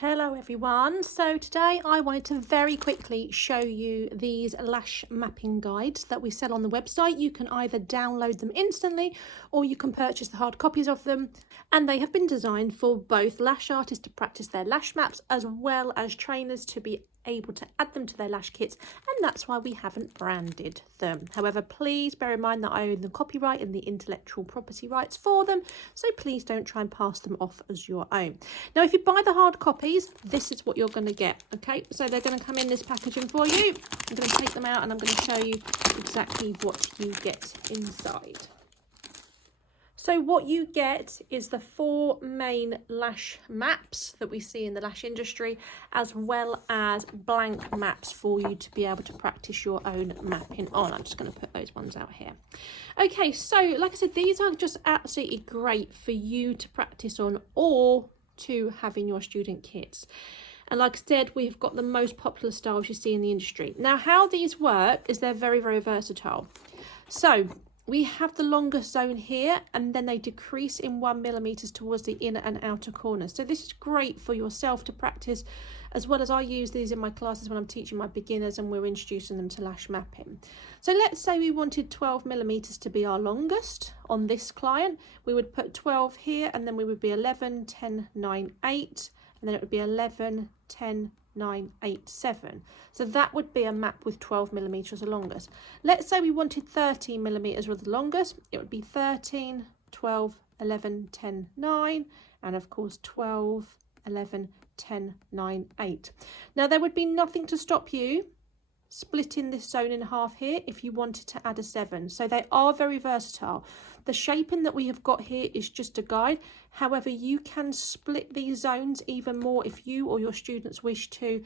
Hello everyone, so today I wanted to very quickly show you these lash mapping guides that we sell on the website. You can either download them instantly or you can purchase the hard copies of them, and they have been designed for both lash artists to practice their lash maps as well as trainers to be able to add them to their lash kits, and that's why we haven't branded them. However, please bear in mind that I own the copyright and the intellectual property rights for them, so please don't try and pass them off as your own. Now, if you buy the hard copies, this is what you're going to get. Okay, so they're going to come in this packaging for you. I'm going to take them out and I'm going to show you exactly what you get inside. So what you get is the 4 main lash maps that we see in the lash industry, as well as blank maps for you to be able to practice your own mapping on. I'm just going to put those ones out here. Okay, so like I said, these are just absolutely great for you to practice on or to have in your student kits. And like I said, we've got the most popular styles you see in the industry. Now, how these work is they're very, very versatile. So we have the longest zone here, and then they decrease in 1 millimeter towards the inner and outer corners. So this is great for yourself to practice, as well as I use these in my classes when I'm teaching my beginners and we're introducing them to lash mapping. So let's say we wanted 12 millimeters to be our longest on this client. We would put 12 here, and then we would be 11, 10, 9, 8, and then it would be 11, 10, 9, 8, 7. So that would be a map with 12 millimeters as the longest. Let's say we wanted 13 millimeters with the longest. It would be 13, 12, 11, 10, 9, and of course 12, 11, 10, 9, 8. Now there would be nothing to stop you splitting this zone in half here if you wanted to add a 7. So they are very versatile. The shaping that we have got here is just a guide. However, you can split these zones even more if you or your students wish to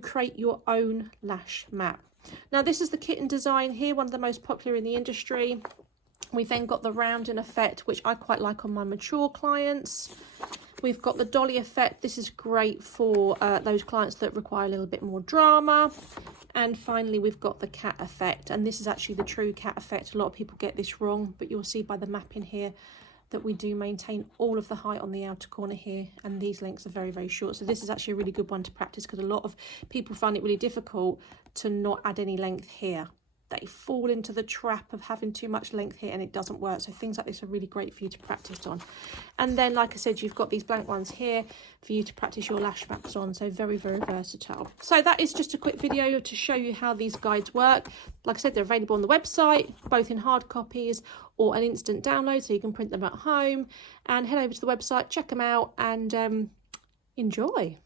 create your own lash map. Now this is the Kitten design here, one of the most popular in the industry. We've then got the rounding effect, which I quite like on my mature clients. We've got the Dolly effect. This is great for those clients that require a little bit more drama. And finally, we've got the cat effect. And this is actually the true cat effect. A lot of people get this wrong, but you'll see by the mapping here that we do maintain all of the height on the outer corner here. And these lengths are very, very short. So this is actually a really good one to practice, because a lot of people find it really difficult to not add any length here. They fall into the trap of having too much length here and it doesn't work. So things like this are really great for you to practice on. And then, like I said, you've got these blank ones here for you to practice your lash maps on. So very, very versatile. So that is just a quick video to show you how these guides work. Like I said, they're available on the website, both in hard copies or an instant download, so you can print them at home. And head over to the website, check them out, and enjoy.